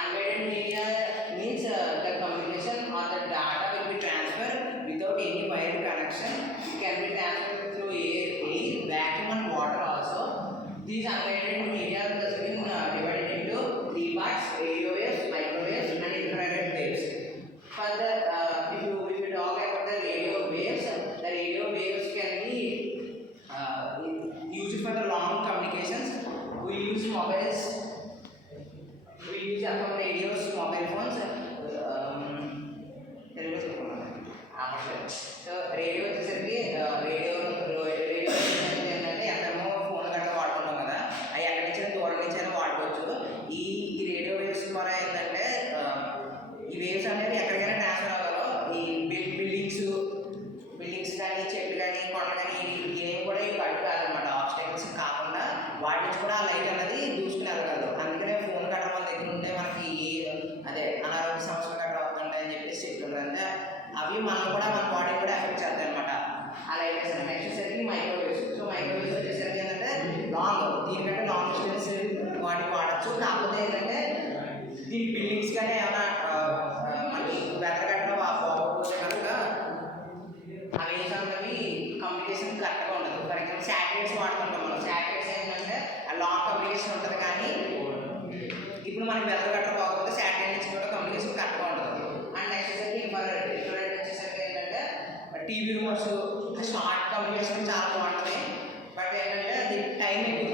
Unguided media means the communication or the data will be transferred without any wire connection. It can be transferred through air, vacuum and water also. These unguided media has been divided into three parts: radio waves, microwaves and infrared waves. Further, if you talk about the radio waves can be used for the long communications. We use mobiles. We use FM radios, mobile phones. So radio వచ్చేసరికి radio ఏంటంటే ఎక్కడమో phone గట్రా వాడుకుంటాం కదా, అవి ఎక్కడి నుంచి దూరం నుంచి అయినా వాడుకోవచ్చు. ఈ రేడియో వేవ్స్ ద్వారా ఏంటంటే ఈ వేవ్స్ అనేవి ఎక్కడికైనా ట్రాన్స్ఫర్ అవ్వగలవు. ఈ బిల్డింగ్స్ కానీ చెట్లు కానీ కొండలు కానీ ఏమి కూడా ఈ పట్టు కాదనమాట. ఆబ్స్టైకిల్స్ కాకుండా వాటి నుంచి కూడా ఆ లైట్ అనేది దూసుకుని వెళ్ళగలదు. అందుకనే ఫోన్ గట్రా మన దగ్గర ఉంటే మనకి అదే అనారోగ్య సమస్యలు గట్రా వస్తుంటాయి అని చెప్పేసి చెప్తున్నారు. అంటే అవి మనం కూడా మన బాడీ కూడా ఎఫెక్ట్ చేస్తాయి అనమాట ఆ లైట్ వేసిన. నెక్స్ట్ వచ్చేసరికి మైక్రోవేవ్స్. సో మైక్రోవేవ్స్ వచ్చేసరికి ఏంటంటే లాంగ్, దీనికంటే లాంగ్ డిస్టెన్స్ వాటికి వాడచ్చు. కాకపోతే ఏంటంటే దీని బిల్డింగ్స్ కానీ ఏమైనా మనకి వెదర్ గట్రా పోకపోతే కనుక ఆ వేవ్స్ అన్నవి కమ్యూనికేషన్ కరెక్ట్గా ఉండదు. ఫర్ ఎగ్జాంపుల్ శాటిలైట్స్ వాడుతుంటాం మనం. శాటిలైట్స్ ఏంటంటే ఆ లాంగ్ కమ్యూనికేషన్ ఉంటుంది, కానీ ఇప్పుడు మనకి వెదర్ గట్రా పోకపోతే శాటిలైట్ నుంచి కూడా కమ్యూనికేషన్ కరెక్ట్గా ఉంటుంది. అండ్ నెక్స్ట్ వచ్చేసరికి ఇన్ఫ్రారెడ్ వచ్చేసరికి ఏంటంటే టీవీ రిమోట్స్ షార్ట్ కమ్యూనికేషన్ చాలా బాగుంటుంది. బట్ ఏంటంటే అది టైం ఎక్కువ